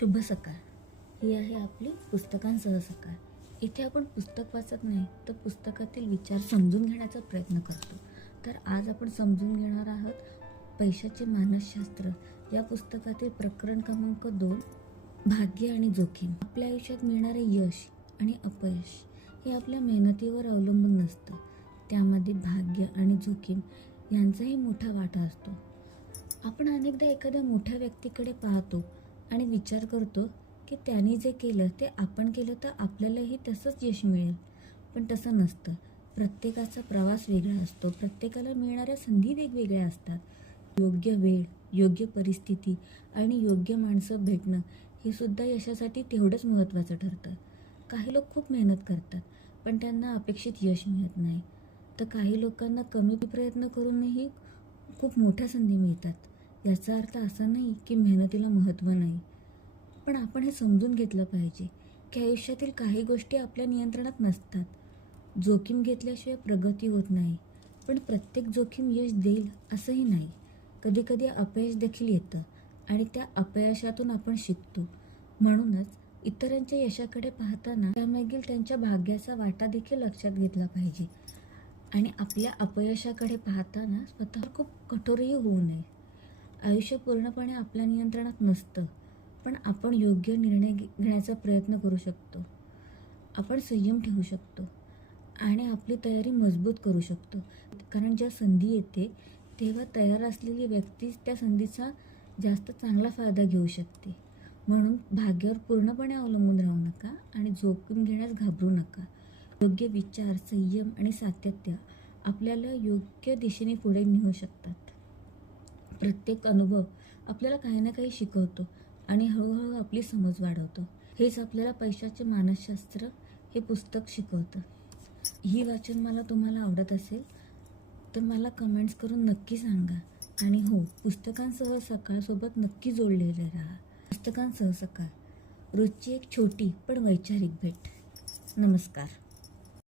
शुभ सकाळ. ही आहे आपली पुस्तकांसह सकाळ. इथे आपण पुस्तक वाचत नाही तर पुस्तकातील विचार समजून घेण्याचा प्रयत्न करतो. तर आज आपण समजून घेणार आहोत पैशाचे मानसशास्त्र या पुस्तकातील प्रकरण क्रमांक 2, भाग्य आणि जोखीम. आपल्या आयुष्यात मिळणारे यश आणि अपयश हे आपल्या मेहनतीवर अवलंबून नसतं. त्यामध्ये भाग्य आणि जोखीम यांचाही मोठा वाटा असतो. आपण अनेकदा एखाद्या मोठ्या व्यक्तीकडे पाहतो आणि विचार करतो की त्यांनी जे केलं ते आपण केलं तर आपल्यालाही तसंच यश मिळेल. पण तसं नसतं. प्रत्येकाचा प्रवास वेगळा असतो. प्रत्येकाला मिळणाऱ्या संधी वेगवेगळ्या असतात. योग्य वेळ, योग्य परिस्थिती आणि योग्य माणसं भेटणं हे सुद्धा यशासाठी तेवढंच महत्त्वाचं ठरतं. काही लोक खूप मेहनत करतात पण त्यांना अपेक्षित यश मिळत नाही. तर काही लोकांना कमी प्रयत्न करूनही खूप मोठ्या संधी मिळतात. याचा अर्थ असा नाही की मेहनतीला महत्त्व नाही. पण आपण हे समजून घेतलं पाहिजे की आयुष्यातील काही गोष्टी आपल्या नियंत्रणात नसतात. जोखीम घेतल्याशिवाय प्रगती होत नाही. पण प्रत्येक जोखीम यश देईल असंही नाही. कधीकधी अपयश देखील येतं आणि त्या अपयशातून आपण शिकतो. म्हणूनच इतरांच्या यशाकडे पाहताना त्यामागील त्यांच्या भाग्याचा वाटा देखील लक्षात घेतला पाहिजे. आणि आपल्या अपयशाकडे पाहताना स्वतःवर खूप कठोरही होऊ नये. आयुष्य पूर्णपणे आपल्या नियंत्रणात नसतं. पण आपण योग्य निर्णय घेण्याचा प्रयत्न करू शकतो. आपण संयम ठेवू शकतो आणि आपली तयारी मजबूत करू शकतो. कारण ज्या संधी येते तेव्हा तयार असलेली व्यक्ती त्या संधीचा जास्त चांगला फायदा घेऊ शकते. म्हणून भाग्यावर पूर्णपणे अवलंबून राहू नका आणि जोखीम घेण्यास घाबरू नका. योग्य विचार, संयम आणि सातत्य आपल्याला योग्य दिशेने पुढे नेऊ शकतात. प्रत्येक अनुभव आपल्याला काही ना काही शिकवतो आणि हळूहळू आपली समज वाढवतो. हेच आपल्याला पैशाचे मानसशास्त्र हे पुस्तक शिकवतं. ही वाचन मला तुम्हाला आवडत असेल तर मला कमेंट्स करून नक्की सांगा. आणि हो, पुस्तकांसह सकाळसोबत नक्की जोडलेले राहा. पुस्तकांसह सकाळ, रोजची एक छोटी पण वैचारिक भेट. नमस्कार.